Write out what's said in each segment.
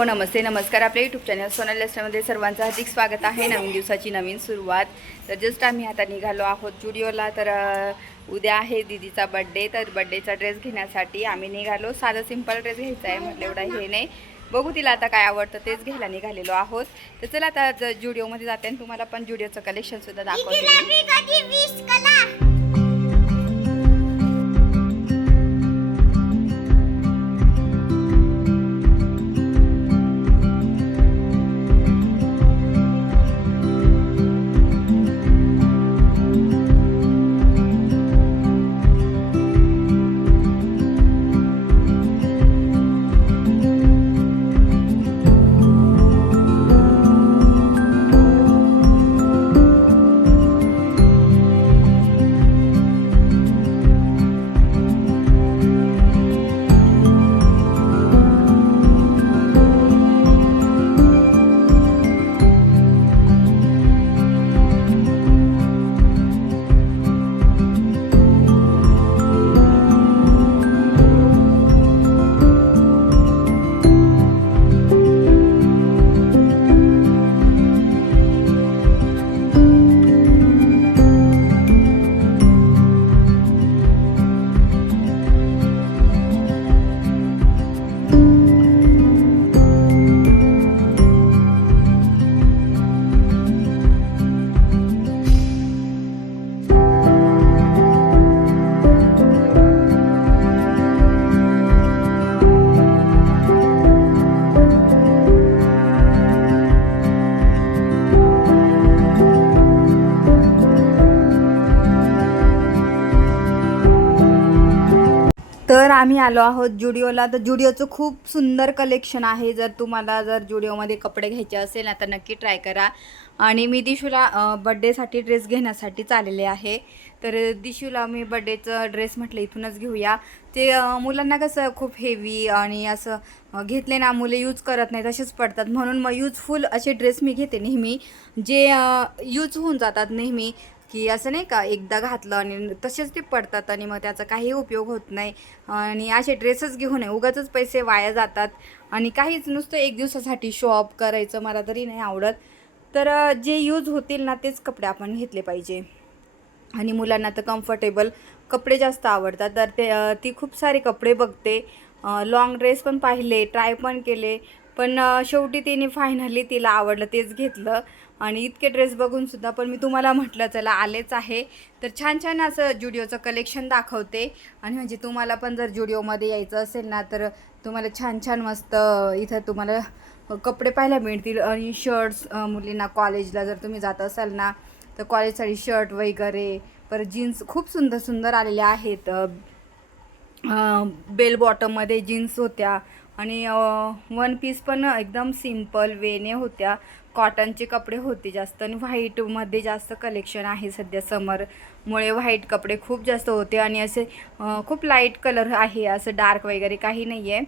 Hello नमस्ते नमस्कार. आपल्या YouTube channel Sonal लेस्टमध्ये सर्वांचं हार्दिक स्वागत आहे. नवीन दिवसाची नवीन सुरुवात. तर जस्ट आम्ही आता निघालो आहोत जुडिओला. तर उद्या आहे दीदीचा बड्डे. तर बड्डेचा ड्रेस घेण्यासाठी आम्ही निघालो. साधा सिंपल ड्रेस घ्यायचा आहे म्हटलं, एवढा हे नाही. बघू तिला आता काय आवडतं तेच घ्यायला निघालेलो आहोत. तर चला आता जुडिओमध्ये जाते आणि तुम्हाला पण जुडिओचं कलेक्शनसुद्धा दाखवते. तर आम्ही आलो आहोत जुडिओला. तर जुडिओचं खूप सुंदर कलेक्शन आहे. जर तुम्हाला जुडिओमध्ये कपडे घ्यायचे असेल ना तर नक्की ट्राय करा. आणि मी दिशूला बड्डेसाठी ड्रेस घेण्यासाठी चाललेले आहे. तर दिशूला मी बड्डेचं ड्रेस म्हटलं इथूनच घेऊया. ते मुलांना कसं खूप हेवी आणि असं घेतले ना मुले यूज करत नाही, तसेच पडतात. म्हणून मग यूजफुल असे ड्रेस मी घेते नेहमी, जे यूज होऊन जातात नेहमी, की असं नाही का एकदा घातलं आणि तसेच ते पडतात आणि मग त्याचा काही उपयोग होत नाही. आणि असे ड्रेसच घेऊ नये, उगाचच पैसे वाया जातात. आणि काहीच नुसतं एक दिवसासाठी शो ऑफ करायचं मला तरी नाही आवडत. तर जे यूज होतील ना तेच कपडे आपण घेतले पाहिजे. आणि मुलांना तर कम्फर्टेबल कपडे जास्त आवडतात. तर ती खूप सारे कपडे बघते. लॉंग ड्रेस पण पाहिले, ट्राय पण केले, पण शेवटी तिने फायनली तिला आवडलं तेच घेतलं. आणि इतके ड्रेस बघूनसुद्धा पण मी तुम्हाला म्हटलं चला आलेच आहे तर छान छान असं जुडिओचं कलेक्शन दाखवते. आणि म्हणजे तुम्हाला पण जर जुडिओमध्ये यायचं असेल ना तर तुम्हाला छान छान मस्त इथं तुम्हाला कपडे पाहायला मिळतील. आणि शर्ट्स, मुलींना कॉलेजला जर तुम्ही जात असाल ना तर कॉलेजसाठी शर्ट वगैरे, परत जीन्स खूप सुंदर सुंदर आलेल्या आहेत. बेल बॉटममध्ये जीन्स होत्या आणि वन पीस पण एकदम सिम्पल वेने होत्या. कॉटनचे कपडे होते जास्त. आणि व्हाईटमध्ये जास्त कलेक्शन आहे सध्या समरमुळे. व्हाईट कपडे खूप जास्त होते आणि असे खूप लाईट कलर आहे, असं डार्क वगैरे काही नाही आहे.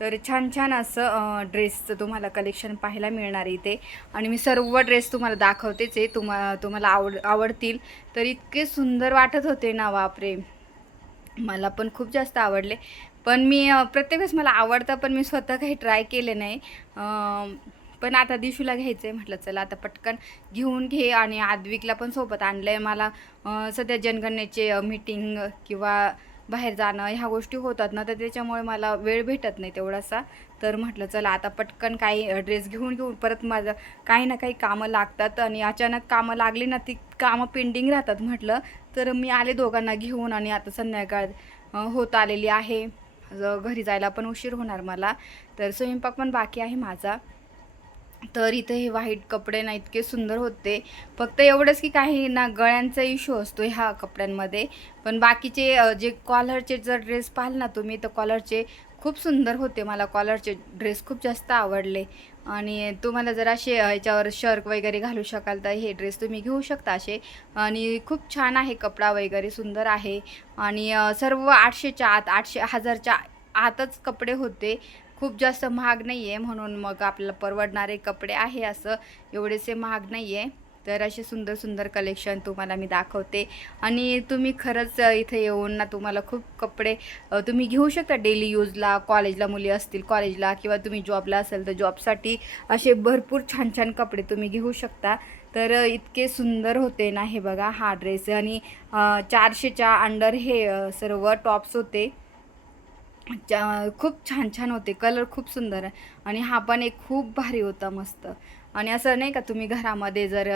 तर छान छान असं ड्रेसचं तुम्हाला कलेक्शन पाहायला मिळणार इथे. आणि मी सर्व ड्रेस तुम्हाला दाखवतेच आहे, तुम्हाला आवडतील. तर इतके सुंदर वाटत होते ना, बापरे, मला पण खूप जास्त आवडले. पण मी प्रत्येक वेळेस मला आवडतं पण मी स्वतः काही ट्राय केले नाही. पण आता दिशूला घ्यायचं आहे म्हटलं चला आता पटकन घेऊन घे. आणि आद्विकला पण सोबत आणलं आहे. मला सध्या जनगणनेचे मीटिंग किंवा बाहेर जाणं ह्या गोष्टी होतात ना, तर त्याच्यामुळे मला वेळ भेटत नाही तेवढासा. तर म्हटलं चला आता पटकन काही ड्रेस घेऊन परत माझं काही ना काही कामं लागतात. आणि अचानक कामं लागली ना ती कामं पेंडिंग राहतात म्हटलं. तर मी आले दोघांना घेऊन. आणि आता संध्याकाळ होत आलेली आहे, घरी जायला पण उशीर होणार मला. तर स्वयंपाक पण बाकी आहे माझा. तर इथे हे व्हाईट कपडे ना इतके सुंदर होते. फक्त एवढंच की काही ना गळ्यांचा इश्यू असतो ह्या कपड्यांमध्ये. पण बाकीचे जे कॉलरचे जर ड्रेस पाहाल ना तुम्ही तर कॉलरचे खूप सुंदर होते. मला कॉलरचे ड्रेस खूप जास्त आवडले. आणि तुम्हाला जर असे ह्याच्यावर शर्ट वगैरे घालू शकाल तर हे ड्रेस तुम्ही घेऊ शकता असे. आणि खूप छान आहे, कपडा वगैरे सुंदर आहे. आणि सर्व 800च्या आत, 1000च्या आतच कपडे होते. खूप जास्त महाग नाही आहे, म्हणून मग आपल्याला परवडणारे कपडे आहे, असं एवढेसे महाग नाही आहे. तर असे सुंदर सुंदर कलेक्शन तुम्हाला मी दाखवते. आणि तुम्ही खरंच इथे येऊन ना तुम्हाला खूप कपडे तुम्ही घेऊ शकता डेली यूजला. कॉलेजला मुली असतील कॉलेजला, किंवा तुम्ही जॉबला असेल तर जॉबसाठी असे भरपूर छान छान कपडे तुम्ही घेऊ शकता. तर इतके सुंदर होते ना. हे बघा हा ड्रेस, आणि 400च्या अंडर हे सर्व टॉप्स होते. खूप छान छान होते, कलर खूप सुंदर आहे. आणि हा पण एक खूप भारी होता, मस्त. आणि असं नाही का, तुम्ही घरामध्ये जर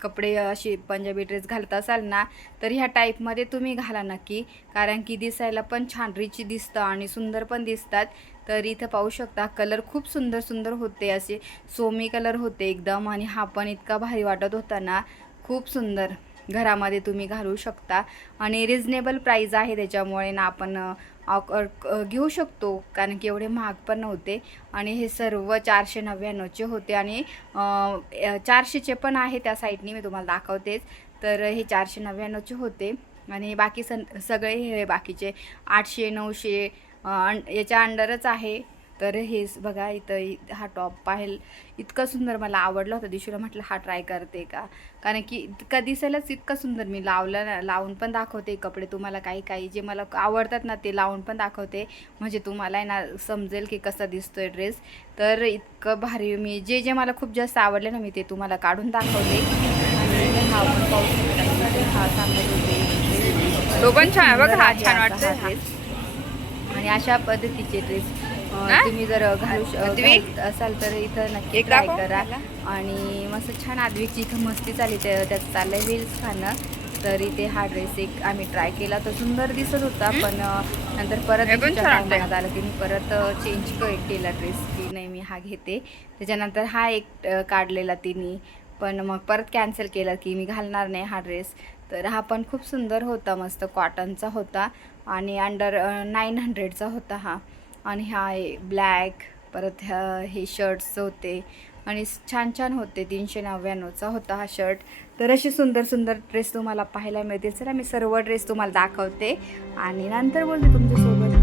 कपडे असे पंजाबी ड्रेस घालत असाल ना, तर ह्या टाईपमध्ये तुम्ही घाला नक्की, कारण की दिसायला पण छान रिच दिसतं आणि सुंदर पण दिसतात. तर इथं पाहू शकता कलर खूप सुंदर सुंदर होते, असे सोमी कलर होते एकदम. आणि हा पण इतका भारी वाटत होता ना, खूप सुंदर. घरामध्ये तुम्ही घालू शकता आणि रिजनेबल प्राईज आहे, त्याच्यामुळे ना आपण घेऊ शकतो, कारण की एवढे महाग पण नव्हते. आणि हे सर्व 499चे होते, आणि 400चे पण आहे त्या साईडनी, मी तुम्हाला दाखवतेच. तर हे 499चे होते. आणि बाकी सगळे हे बाकीचे 800 900 याच्या अंडरच आहे. तर हेच बघा, इथं हा टॉप पाहेल इतका सुंदर मला आवडला होता. दिशूला म्हटलं हा ट्राय करते का, कारण की इतका दिसायलाच इतका सुंदर. मी लावून पण दाखवते कपडे तुम्हाला, काही काही जे मला आवडतात ना ते लावून पण दाखवते, म्हणजे तुम्हाला ना समजेल की कसा दिसतोय ड्रेस. तर इतकं भारी, मी जे जे मला खूप जास्त आवडले ना मी ते तुम्हाला काढून दाखवते. आणि हा पण पाहू शकता, हा सांगत होते तो पण छान बघा, हा छान वाटतं ड्रेस. आणि अशा पद्धतीचे ड्रेस तुम्ही जर घालत असाल तर इथं नक्की ट्राय करा. आणि मस्त छान आद्विकची इथं मस्ती चालली, त्याचं चाललं आहे रील्स खाणं. तर इथे हा ड्रेस एक आम्ही ट्राय केला, तर सुंदर दिसत होता. पण नंतर परत मनात आलं, तिने परत चेंज केला ड्रेस, की नाही मी हा घेते. त्याच्यानंतर हा एक काढलेला तिने, पण मग परत कॅन्सल केला की मी घालणार नाही हा ड्रेस. तर हा पण खूप सुंदर होता, मस्त कॉटनचा होता, आणि अंडर 900चा होता हा. आणि हा ब्लॅक, परत हे शर्ट्स होते, आणि छान छान होते. 399चा होता हा शर्ट. तर असे सुंदर सुंदर ड्रेस तुम्हाला पाहायला मिळतील. चला मी सर्व ड्रेस तुम्हाला दाखवते आणि नंतर बोलते तुमच्यासोबत.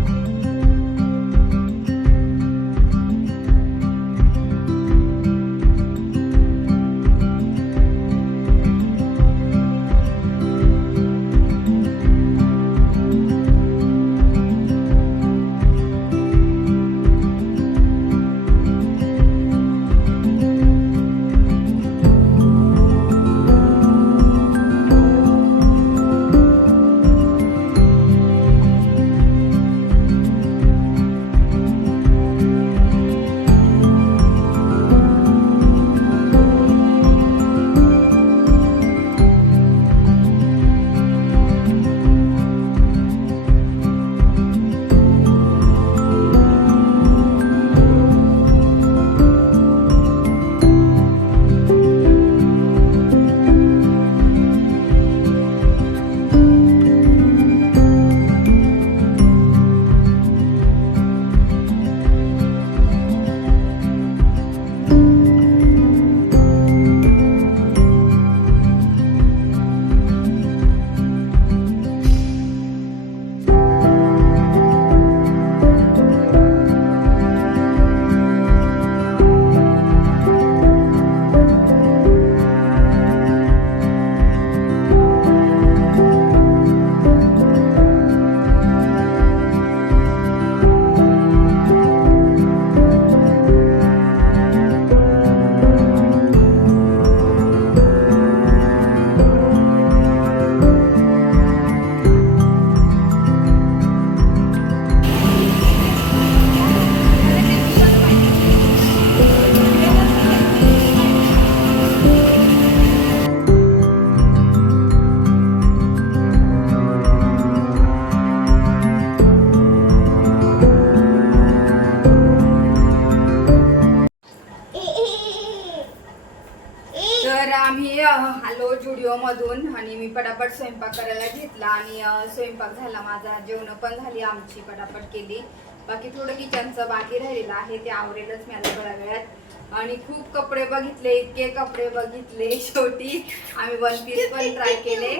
आम्ही आलो जुडिओमधून आणि मी पटापट स्वयंपाक करायला घेतला आणि स्वयंपाक झाला माझा, जेवण पण झाली आमची, पटापट केली. बाकी थोडं किचनचं बाकी राहिलेलं आहे, ते आवरेलच मी आता थोड्या वेळात. आणि खूप कपडे बघितले, इतके कपडे बघितले. शेवटी आम्ही वन पीस पण ट्राय केले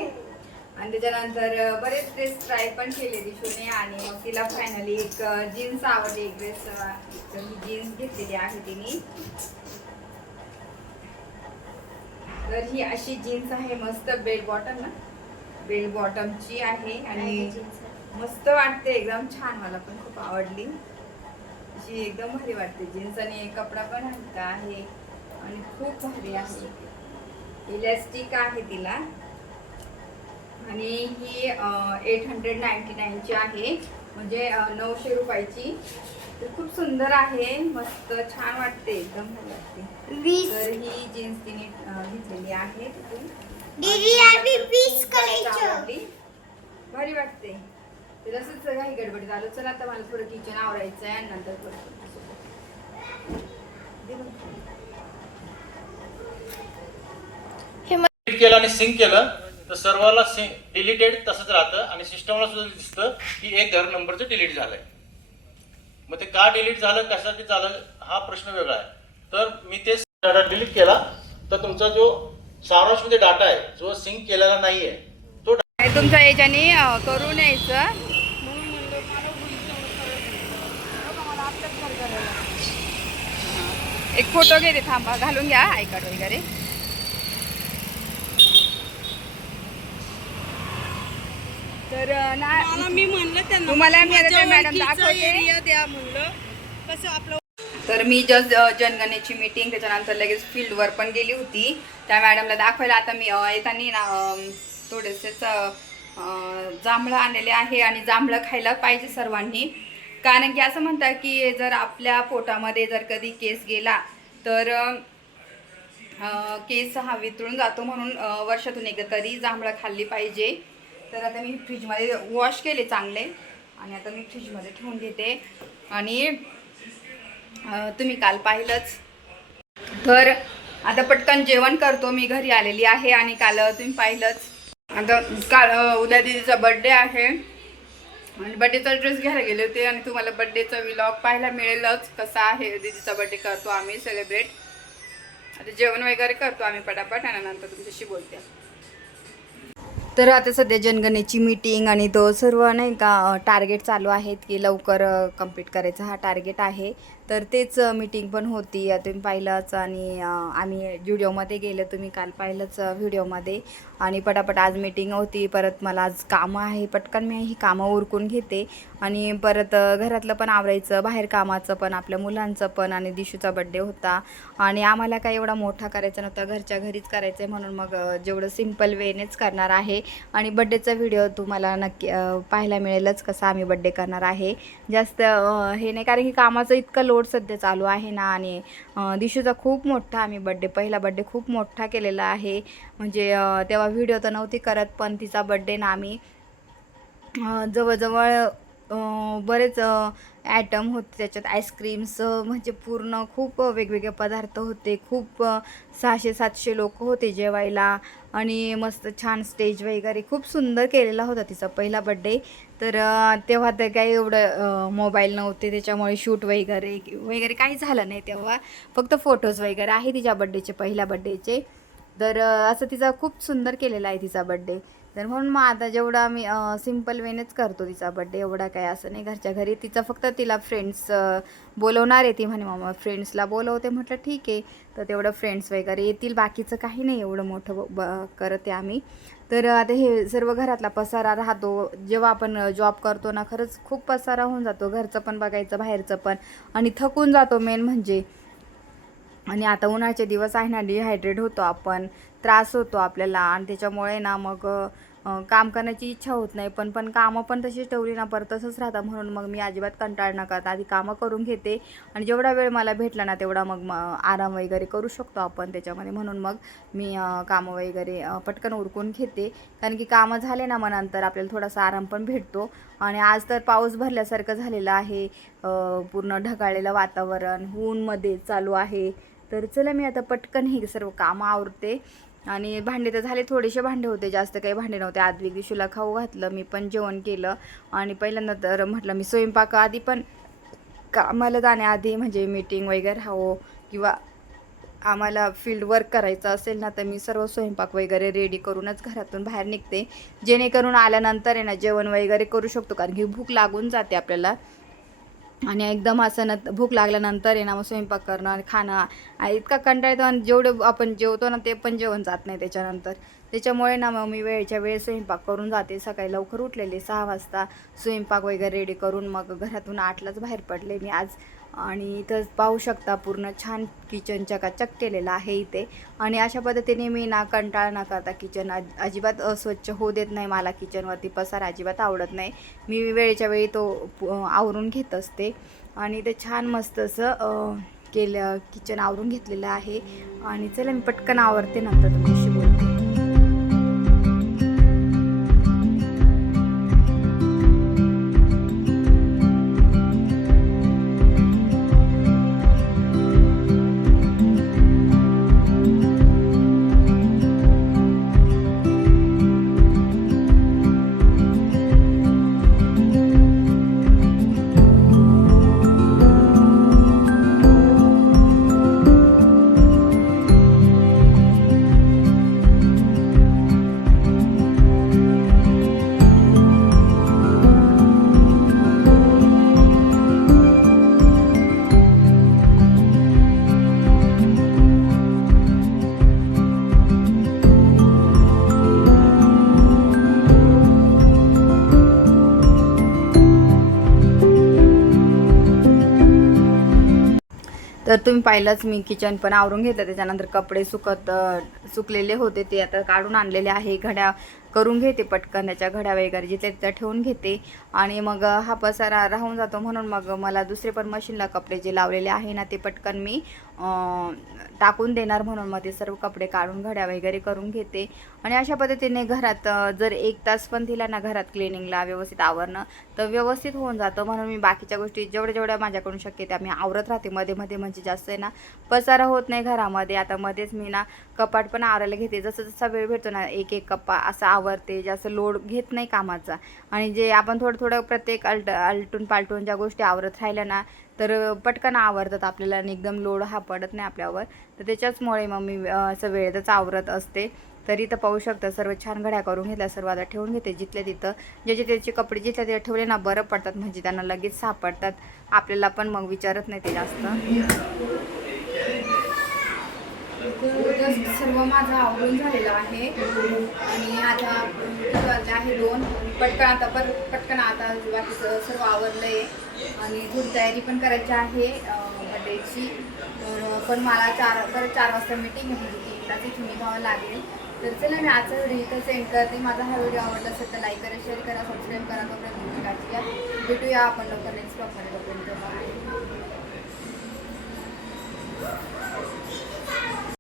आणि त्याच्यानंतर बरेच ड्रेस ट्राय पण केले दिशूने. आणि मग तिला फायनली एक जीन्स आवडली, एक ड्रेस जीन्स घेतलेली आहे तिने. तर ही अशी जीन्स आहे, मस्त बेल बॉटम ना, बेल बॉटमची आहे आणि मस्त वाटते, एकदम छान, मला पण खूप आवडली. अशी एकदम भारी वाटते जीन्स आणि कपडा पण हलका आहे आणि खूप भारी आहे. इलास्टिक आहे तिला आणि ही 899ची आहे, म्हणजे 900 रुपयाची. तर खूप सुंदर आहे, मस्त छान वाटते, एकदम भारी वाटते. तर ही जीन्स तिने घेतलेली आहे तिथून. भारी वाटते. तर असंच काही गडबड झालं. चला आता मला थोडं किचन आवरायचं आहे आणि नंतर केलं आणि सिंक केलं तर सर्वाला डिलीटेड तसंच राहतं आणि सिस्टमला सुद्धा दिसतं की एक घर नंबरचं डिलीट झालंय. मग ते का डिलीट झालं, कशासाठी झालं हा प्रश्न वेगळा आहे. तर मी ते डाटा डिलीट केला तर तुमचा जो सारांशमध्ये डाटा आहे जो सिंक केलेला नाहीये तो तुमच्या याच्याने करून यायचं. एक फोटो घेते, थांबा, घालून घ्या आय कार्ड वगैरे. तर मी म्हणलं त्यांना तुम्हाला मी आता मॅडम दाखवते. तर मी जस्ट जनगणनेची मीटिंग त्याच्यानंतर लगेच फील्डवर पण गेली होती त्या मॅडमला दाखवायला. आता मी येताना ना थोडेसेच जांभळं आणलेले आहे आणि जांभळं खायला पाहिजे सर्वांनी. कारण की असं म्हणतात की जर आपल्या पोटामध्ये जर कधी केस गेला तर केस हा वितळून जातो, म्हणून वर्षातून एकदा तरी जांभळं खाल्ली पाहिजे. तर आता मी फ्रीजमध्ये वॉश केले चांगले आणि आता मी फ्रीजमध्ये ठेवून घेते. आणि तुम्ही काल पाहिलंच, तर आता पटकन जेवण करतो. मी घरी आलेली आहे आणि काल तुम्ही पाहिलंच. आता काल उद्या दीदीचा बड्डे आहे आणि बड्डेचा ड्रेस घ्यायला गेले होते आणि तुम्हाला बड्डेचा व्लॉग पाहायला मिळेलच, कसा आहे दीदीचा बड्डे करतो आम्ही सेलिब्रेट. आता जेवण वगैरे करतो आम्ही पटापट आणि नंतर तुमच्याशी बोलते. तर आता सध्या जनगणनेची मीटिंग आणि तो सर्व नाही का टार्गेट चालू आहेत की लवकर कंप्लीट करायचा हा टार्गेट आहे. तर तेच मीटिंग पण होती, तुम्ही पाहिलंच. आणि आम्ही व्हिडिओमध्ये गेलो, तुम्ही काल पाहिलंच व्हिडिओमध्ये. आणि पटापट आज मीटिंग होती, परत मला आज कामं आहे, पटकन मी ही कामं उरकून घेते. आणि परत घरातलं पण आवरायचं, बाहेर कामाचं पण, आपल्या मुलांचं पण. आणि दिशूचा बड्डे होता आणि आम्हाला काही एवढा मोठा करायचा नव्हता, घरच्या घरीच करायचं आहे, म्हणून मग जेवढं सिम्पल वेनेच करणार आहे. आणि बड्डेचा व्हिडिओ तुम्हाला नक्की पाहायला मिळेलच कसा आम्ही बड्डे करणार आहे. जास्त हे नाही, कारण की कामाचं इतकं लोड सध्या चालू आहे ना. आणि दिशूचा खूप मोठा आम्ही पहिला बड्डे खूप मोठा केलेला आहे. म्हणजे तेव्हा व्हिडिओ तर नव्हती करत, पण तिचा बड्डे ना आम्ही जवळजवळ बरेच ॲटम होते त्याच्यात, आईस्क्रीम्स, म्हणजे पूर्ण खूप वेगवेगळे पदार्थ होते. खूप 600-700 लोक होते जेवायला. आणि मस्त छान स्टेज वगैरे खूप सुंदर केलेला होता तिचा पहिला बड्डे. तर तेव्हा तर काही एवढं मोबाईल नव्हते, त्याच्यामुळे शूट वगैरे काही झालं नाही तेव्हा. फक्त फोटोज वगैरे आहे तिच्या बड्डेचे, पहिल्या बड्डेचे. तर असं तिचा खूप सुंदर केलेला आहे तिचा बड्डे. तर म्हणून मग आता जेवढा आम्ही सिम्पल वेनेच करतो तिचा बड्डे, एवढा काय असं नाही घरच्या घरी. तिला फ्रेंड्स बोलवणार आहे, ती म्हणे मामा फ्रेंड्सला बोलवते. म्हटलं ठीक आहे, तर तेवढं फ्रेंड्स वगैरे येतील, बाकीचं काही नाही एवढं मोठं करते आम्ही. तर आता हे सर्व घरातला पसारा राहतो, जेव्हा आपण जॉब करतो ना, खरंच खूप पसारा होऊन जातो, घरचं पण बघायचं, बाहेरचं पण, आणि थकून जातो मेन म्हणजे. आणि आता उन्हाळ्याचे दिवस आहे ना, डिहायड्रेट होतो आपण, त्रास होतो आपल्याला. आणि त्याच्यामुळे ना मग काम करण्याची इच्छा होत नाही. पण कामं पण तशीच ठेवली ना परत तसंच राहतं. म्हणून मग मी अजिबात कंटाळ न करता आधी कामं करून घेते आणि जेवढा वेळ मला भेटला ना तेवढा मग आराम वगैरे करू शकतो आपण त्याच्यामध्ये. म्हणून मग मी कामं वगैरे पटकन उरकून घेते, कारण की कामं झाले ना मग नंतर आपल्याला थोडासा आराम पण भेटतो. आणि आज तर पाऊस भरल्यासारखं झालेलं आहे, पूर्ण ढगाळलेलं वातावरण, ऊनमध्ये चालू आहे. तर चला मी आता पटकन हे सर्व कामं आवरते. आणि भांडे तर झाले, थोडेसे भांडे होते, जास्त काही भांडे नव्हते. आद्विक दिशूला खाऊ घातलं, मी पण जेवण केलं. आणि पहिल्यांदा तर म्हटलं मी स्वयंपाक आधी पण कामाला जाण्याआधी, म्हणजे मीटिंग वगैरे हवं किंवा आम्हाला फील्ड वर्क करायचं असेल ना, तर मी सर्व स्वयंपाक वगैरे रेडी करूनच घरातून बाहेर निघते, जेणेकरून आल्यानंतर आहे ना जेवण वगैरे करू शकतो, कारण की भूक लागून जाते आपल्याला. आणि एकदम असं भूक लागल्यानंतर आहे ना मग स्वयंपाक करणं आणि खाणं इतका कंटाळा येतो आणि जेवढं आपण जेवतो ना ते पण जेवण जात नाही त्याच्यानंतर. त्याच्यामुळे ना मग मी वेळच्या वेळेस स्वयंपाक करून जाते. सकाळी लवकर उठलेले 6 वाजता स्वयंपाक वगैरे रेडी करून मग घरातून 8लाच बाहेर पडले मी आज. आणि इथं पाहू शकता पूर्ण छान किचन चकाचक केलेलं आहे इथे. आणि अशा पद्धतीने मी ना कंटाळा न करता किचन अजिबात अस्वच्छ होऊ देत नाही. मला किचनवरती पसारा अजिबात आवडत नाही. मी वेळेच्या वेळी तो आवरून घेत असते. आणि ते छान मस्त असं केलं किचन आवरून घेतलेलं आहे. आणि चला मी पटकन आवरते नंतर तुमच्याशी बोलते. तर तुम्ही पाहिलंच मी किचन पण आवरून घेतलं. त्याच्यानंतर कपडे सुकलेले होते ते आता काढून आणलेले आहे. घड्या करून घेते पटकन, त्याच्या घड्या वगैरे जिथे तिथे ठेवून घेते. आणि मग हा पसारा राहून जातो म्हणून मग मला दुसरे पण मशीनला कपडे जे लावलेले आहे ना ते पटकन मी टाकून देणार म्हणून मग ते सर्व कपडे काढून घड्या वगैरे करून घेते. आणि अशा पद्धतीने घरात जर 1 तास पण दिला ना घरात क्लिनिंगला व्यवस्थित आवरणं तर व्यवस्थित होऊन जातं. म्हणून मी बाकीच्या गोष्टी जेवढ्या माझ्याकडून शक्य त्या मी आवरत राहते मध्ये मध्ये. म्हणजे जास्त आहे ना पसारा होत नाही घरामध्ये. आता मध्येच मी ना कपाट पण आवरायला घेते. जसं जसा वेळ भेटतो ना एक कप्पा असा आवरते. जास्त लोड घेत नाही कामाचा. आणि जे आपण थोडं प्रत्येक आलटून पालटून ज्या गोष्टी आवरत राहिल्या ना तर पटकन आवरतात आपल्याला आणि एकदम लोड हा पडत नाही आपल्यावर. तर त्याच्याचमुळे मग मी असं वेळेतच आवरत असते. तरी तर पाहू शकता सर्व छान घड्या करून घेतल्या. सर्व आता ठेवून घेते जिथल्या तिथं. ज्याचे त्याचे कपडे जिथल्या तिथे ठेवले ना बरं पडतात. म्हणजे त्यांना लगेच सापडतात. आपल्याला पण मग विचारत नाही ते जास्त. सर्व माझं आवरून झालेलं आहे. आणि आता आहे 2 पटकन आता बाकीचं सर्व आवरलं आहे. आणि थोडी तयारी पण करायची आहे बड्डेची. पण मला 4 वाजता मीटिंग आहे. 3 तास इथून निघावं लागेल. तर चला मी आजचा व्हिडिओ इथं सेंड करते. माझा हा व्हिडिओ आवडला असेल तर लाईक करा, शेअर करा, सबस्क्राईब करा. तोपर्यंत काळजी घ्या. भेटूया आपण लवकर नेक्स्ट ब्लॉगमध्ये. तोपर्यंत बाय.